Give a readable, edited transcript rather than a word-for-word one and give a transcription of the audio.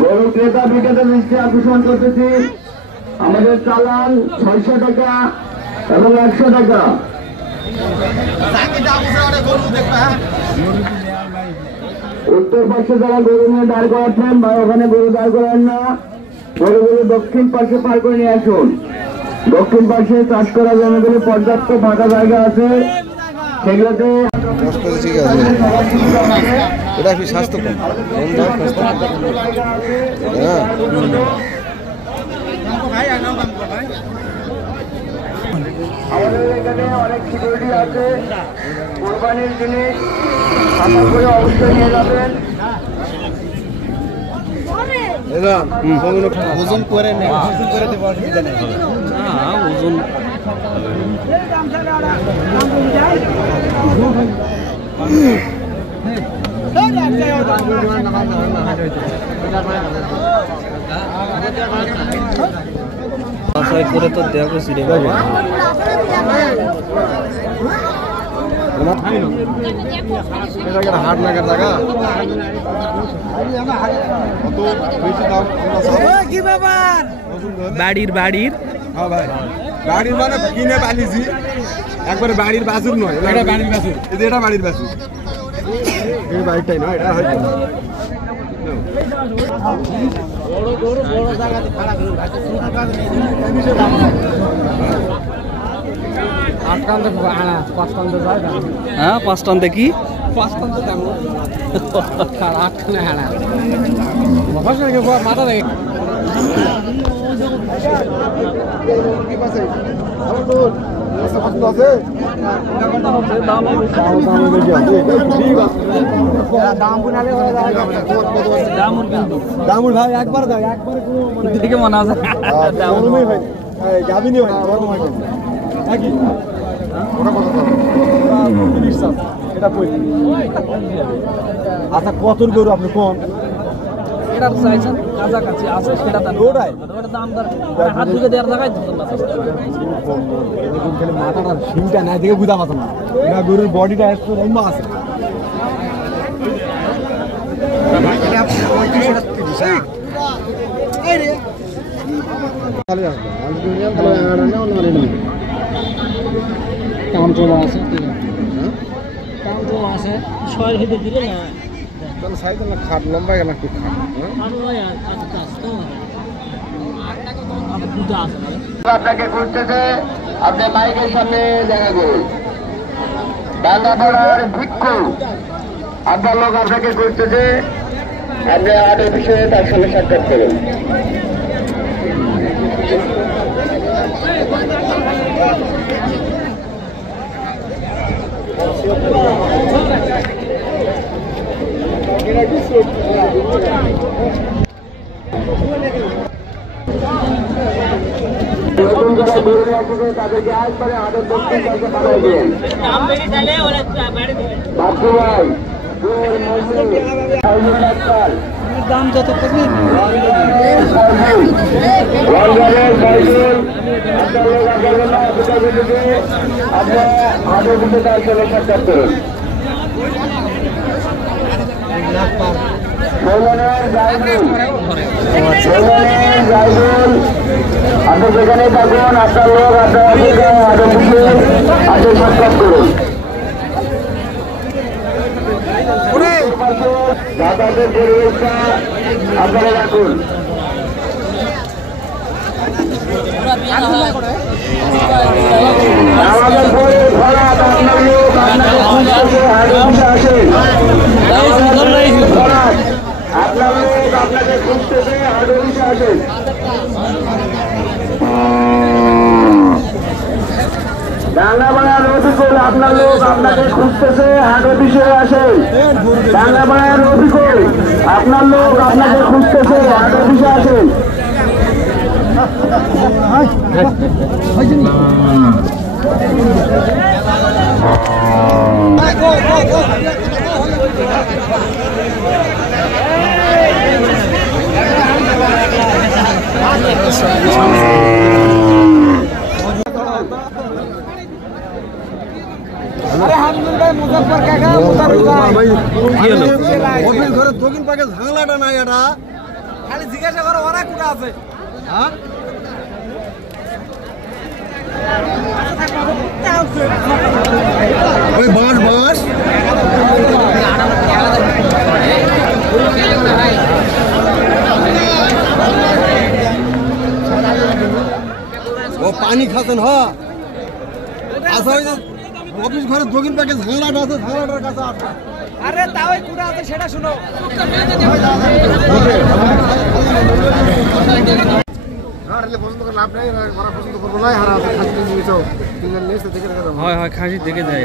গরু ক্রেতা বিক্রেতা দৃষ্টি আকর্ষণ করতেছি, আমাদের চালান 600 টাকা এবং 100 টাকা। উত্তর পাশে যারা গরু নিয়ে দাঁড় করাচ্ছেন বা ওখানে গরু দাঁড় করান না, গরুগুলো দক্ষিণ পাশে পার করে নিয়ে আসুন। দক্ষিণ পাশে চাষ করা জমিগুলো পর্যাপ্ত ফাঁকা জায়গা আছে, সেগুলোতে ঠিক আছে। এটা কি স্বাস্থ্যকর? হ্যাঁ, আমাদের এখানে অনেক সিকিউরিটি আছে। কোরবানির জিনিস আশা করে অবশ্যই নিয়ে যাবেন। ওজন করে নেই, ওজন করে দেবো, অসুবিধা নেই। ওজন করে তো দেখো সিরে হাট লাগার জায়গা কি ব্যাপার? বাড়ির হ্যাঁ ভাই, বাড়ির মানে কিনে পালিছি একবারে, বাড়ির বাছুর নয়, এটা বাড়ির বাছুর, এটা বাড়ির বাছুর, এই বাড়িটাই নয়, এটা হয়তো বড় জায়গাতে খারাপ হ্যাঁ, 5 টন দেখি 5 টন তো দাম 8 টনে হানা মাথা দেখে দামুর ভাই একবার দাও, একবার কোনো মনে আছে যাবিনি ভাই নাকি আচ্ছা কতর গরু আপনি কোন এটা চাইছেন কাছাকাছি আছে সেটা ওটাই দাম হাত দিকে দেওয়ার জায়গায় মাথাটা শিমটা না দিকে বুঝা পাচ্ছেন না, গরুর বডিটা একটু লম্বা আছে। কাম চলা আছে, কাম চলা আছে, 6 ভিতরে দিলে না তাহলে সাইজ না খাট লম্বা গেল একটু খাট আপনাকে করতেছে, আপনি মাইকের সামনে দেখা করুন। ডাঙ্গাপাড়ার ভিক্ষু আপনার লোক আপনাকে করতেছে, আপনি আটের বিষয়ে তার সঙ্গে সাক্ষাৎ করুন। নতুন যারা গরু আসবে তাদেরকে একবারে হাতের দক্ষিণ পাশে পাঠাই দিন। বাপু ভাই, দাম যত করবেন আপনার হাতের দিকে তার সঙ্গে সাক্ষাৎ করুন। আপনি যেখানে থাকুন আপনার লোক আপনার সাক্ষাৎ করুন। যাতায়াতের পরিবেশটা আপনারা রাখুন। আমাদের পরে ভরাট আপনার লোক আপনাকে খুঁজতেছে, আসেন আপনার লোক আপনাকে খুঁজতেছে, হাটে আসেন। ডাঙ্গাপাড়ার রফিকুল আপনার লোক আপনাকে খুঁজতেছে, হাট অফিসে আসেন। ডাঙ্গাপাড়ার রফিকুল আপনার লোক আপনাকে খুঁজতেছে, হাট অফিসে আসেন। मुजफ्फर কি হলো অফিস ঘরে দক্ষিণ পাকে ঝাংলাটা নাই এটা খালি জিজ্ঞাসা করো ওরা কোথা আছে হ্যাঁ ওই বাঁশ বাঁশ ও পানি খাচ্ছেন হ আচ্ছা ওই যে অফিস ঘরের দক্ষিণ পাকে ঝাংলাটা আছে ঝাংলাটার কাছে আছে আরে তাও কোথা আছে সেটা শুনো হয় হয় খাসি থেকে যায়